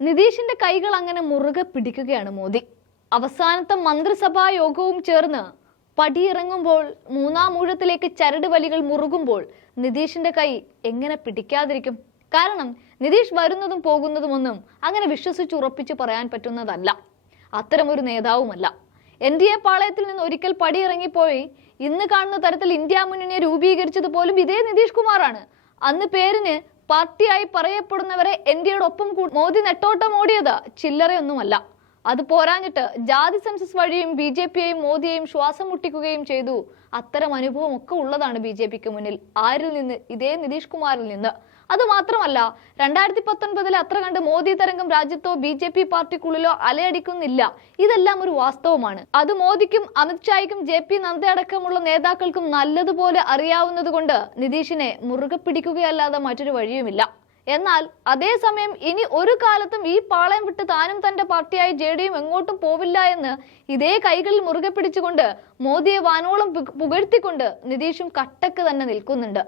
നിതീഷിന്റെ കൈകൾ അങ്ങനെ മുറുകെ പിടിക്കുകയാണ് മോദി. അവസാനത്തെ മന്ത്രിസഭാ യോഗവും ചേർന്ന് പടിയിറങ്ങുമ്പോൾ മൂന്നാം ഊഴത്തിലേക്ക് ചരട് വലികൾ മുറുകുമ്പോൾ നിതീഷിന്റെ കൈ എങ്ങനെ പിടിക്കാതിരിക്കും? കാരണം നിതീഷ് വരുന്നതും പോകുന്നതും ഒന്നും അങ്ങനെ വിശ്വസിച്ച് ഉറപ്പിച്ച് പറയാൻ പറ്റുന്നതല്ല. അത്തരമൊരു നേതാവുമല്ല. എൻ ഡി എ പാളയത്തിൽ നിന്ന് ഒരിക്കൽ പടിയിറങ്ങിപ്പോയി ഇന്ന് കാണുന്ന തരത്തിൽ ഇന്ത്യ മുന്നണിയെ രൂപീകരിച്ചത് പോലും ഇതേ നിതീഷ് കുമാറാണ്. അന്ന് പേരിന് പാർട്ടിയായി പറയപ്പെടുന്നവരെ കൂ- മോദി നെട്ടോട്ടം ഓടിയത് ചില്ലറയൊന്നുമല്ല. അത് പോരാഞ്ഞിട്ട് ജാതി സെൻസസ് വഴിയും ബി ജെ പിയെയും മോദിയെയും ശ്വാസം മുട്ടിക്കുകയും ചെയ്തു. അത്തരം അനുഭവം ഒക്കെ ഉള്ളതാണ് ബി ജെ പിക്ക് മുന്നിൽ. ആരിൽ നിന്ന്? ഇതേ നിതീഷ് കുമാറിൽ നിന്ന്. അത് മാത്രമല്ല രണ്ടായിരത്തി പത്തൊൻപതിലെ അത്ര കണ്ട് മോദി തരംഗം രാജ്യത്തോ ബി ജെ പി പാർട്ടിക്കുള്ളിലോ അലയടിക്കുന്നില്ല. ഇതെല്ലാം ഒരു വാസ്തവമാണ്. അത് മോദിക്കും അമിത്ഷായ്ക്കും ജെ പി നദ്ദ അടക്കമുള്ള നേതാക്കൾക്കും നല്ലതുപോലെ അറിയാവുന്നതുകൊണ്ട് നിതീഷിനെ മുറുകെ പിടിക്കുകയല്ലാതെ മറ്റൊരു വഴിയുമില്ല. എന്നാൽ അതേസമയം ഇനി ഒരു കാലത്തും ഈ പാളയം വിട്ട് താനും തന്റെ പാർട്ടിയായി ജെ ഡിയും എങ്ങോട്ടും പോവില്ല എന്ന് ഇതേ കൈകളിൽ മുറുകെ പിടിച്ചുകൊണ്ട് മോദിയെ വാനോളം പുകഴ്ത്തിക്കൊണ്ട് നിതീഷും കട്ടക്ക് തന്നെ നിൽക്കുന്നുണ്ട്.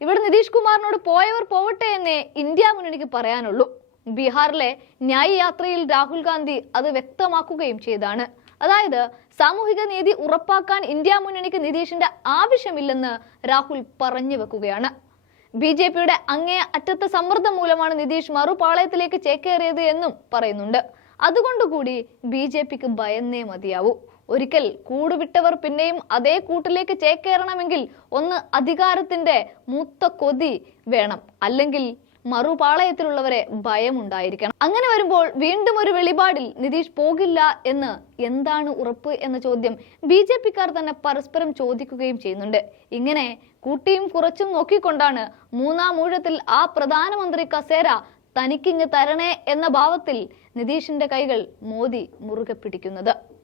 ഇവിടെ നിതീഷ് കുമാറിനോട് പോയവർ പോവട്ടെ എന്നേ ഇന്ത്യ മുന്നണിക്ക് പറയാനുള്ളൂ. ബീഹാറിലെ ന്യായ് യാത്രയിൽ രാഹുൽ ഗാന്ധി അത് വ്യക്തമാക്കുകയും ചെയ്താണ്. അതായത് സാമൂഹിക നീതി ഉറപ്പാക്കാൻ ഇന്ത്യ മുന്നണിക്ക് നിതീഷിന്റെ ആവശ്യമില്ലെന്ന് രാഹുൽ പറഞ്ഞു വെക്കുകയാണ്. ബി ജെ പിയുടെ അങ്ങേ അറ്റത്തെ സമ്മർദ്ദം മൂലമാണ് നിതീഷ് മറുപാളയത്തിലേക്ക് ചേക്കേറിയത് എന്നും പറയുന്നുണ്ട്. അതുകൊണ്ടുകൂടി ബി ജെ പിക്ക് ഭയന്നേ മതിയാവൂ. ഒരിക്കൽ കൂടുവിട്ടവർ പിന്നെയും അതേ കൂട്ടിലേക്ക് ചേക്കേറണമെങ്കിൽ ഒന്ന് അധികാരത്തിന്റെ മൂത്ത കൊതി വേണം. അല്ലെങ്കിൽ മറുപാളയത്തിലുള്ളവരെ ഭയമുണ്ടായിരിക്കണം. അങ്ങനെ വരുമ്പോൾ വീണ്ടും ഒരു വെളിപാടിൽ നിതീഷ് പോകില്ല എന്ന് എന്താണ് ഉറപ്പ് എന്ന ചോദ്യം ബി ജെ പിക്കാർ തന്നെ പരസ്പരം ചോദിക്കുകയും ചെയ്യുന്നുണ്ട്. ഇങ്ങനെ കൂട്ടിയും കുറച്ചും നോക്കിക്കൊണ്ടാണ് മൂന്നാം ഊഴത്തിൽ ആ പ്രധാനമന്ത്രി കസേര തനിക്കിങ്ങ് തരണേ എന്ന ഭാവത്തിൽ നിതീഷിന്റെ കൈകൾ മോദി മുറുകെ പിടിക്കുന്നത്.